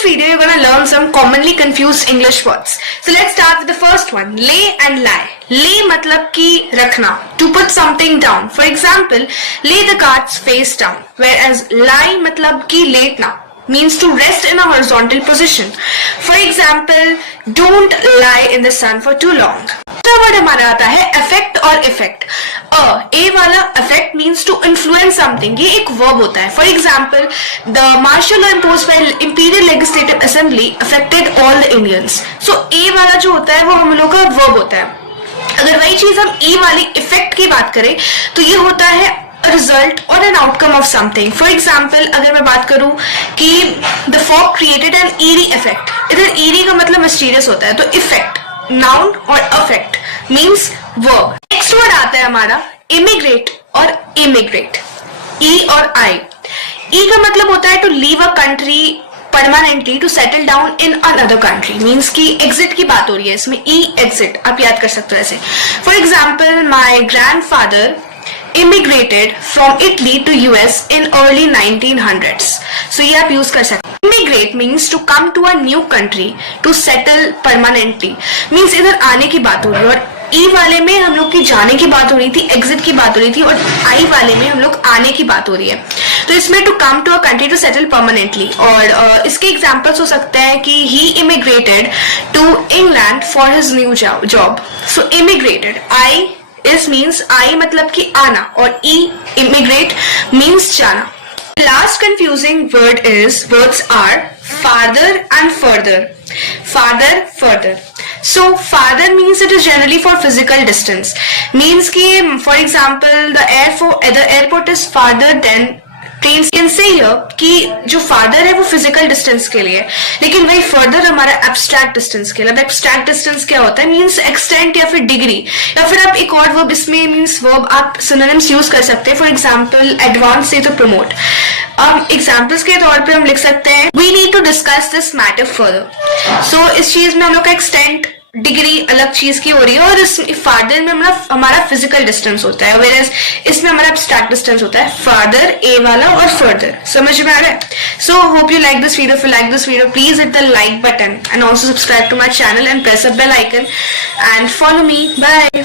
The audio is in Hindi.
this video, you're gonna learn some commonly confused English words. So let's start with the first one, lay and lie. Lay मतलब कि रखना, to put something down. For example, lay the cards face down. Whereas lie मतलब कि लेटना, means to rest in a horizontal position. For example, don't lie in the sun for too long. दूसरा वर्ड हमारा आता है affect और effect. A वाला affect means to influence something. ये एक verb होता है. For example, the martial law imposed by Imperial Legislative Assembly affected all the Indians. So A वाला जो होता है वो हम लोग का verb होता है. अगर वही चीज हम E वाली effect की बात करें तो ये होता है a result or an outcome of something. For example, अगर मैं बात करूं कि the fog created an eerie effect. इधर eerie का मतलब mysterious होता है, तो effect, noun और affect means verb. Next word आता है हमारा immigrate और immigrate. E और I. E का मतलब होता है to leave a country permanently to settle down in another country. Means कि exit की बात हो रही है इसमें. E exit आप याद कर सकते हो ऐसे. For example, my grandfather immigrated from Italy to US in early 1900s. So ये आप यूज कर सकते हैं. Immigrate means to come to a new country to settle permanently. Means इधर आने की बात हो रही है और E वाले में हम लोग की जाने की बात हो रही थी, exit की बात हो रही थी और I वाले में हम लोग आने की बात हो रही है. तो इसमें to come to a country to settle permanently. और इसके examples हो सकते हैं कि he immigrated to England for his new job. So immigrated. I is means I मतलब कि आना और E immigrate means जाना. Last confusing words are farther and further. Farther, further. So farther means it is generally for physical distance. Means कि for example the airport is farther than trains. Can say here कि जो farther है वो physical distance के लिए, लेकिन वही further हमारा abstract distance के लिए. अब abstract distance क्या होता है? Means extent या फिर degree, या फिर आप एक और verb इसमें means verb आप synonyms use कर सकते हैं. For example, advance से तो promote. Examples के तौर पे हम लिख सकते हैं we need to discuss this matter further. So इस चीज में हम लोग का extent डिग्री अलग चीज की हो रही है और इस फादर में हमारा फिजिकल डिस्टेंस होता है, whereas इसमें हमारा एब्स्ट्रैक्ट डिस्टेंस होता है. फादर ए वाला और फर्दर. समझ में आ रहा है? So hope you like this video. If you like this video, please hit the like button and also subscribe to my channel and press the bell icon and follow me. Bye.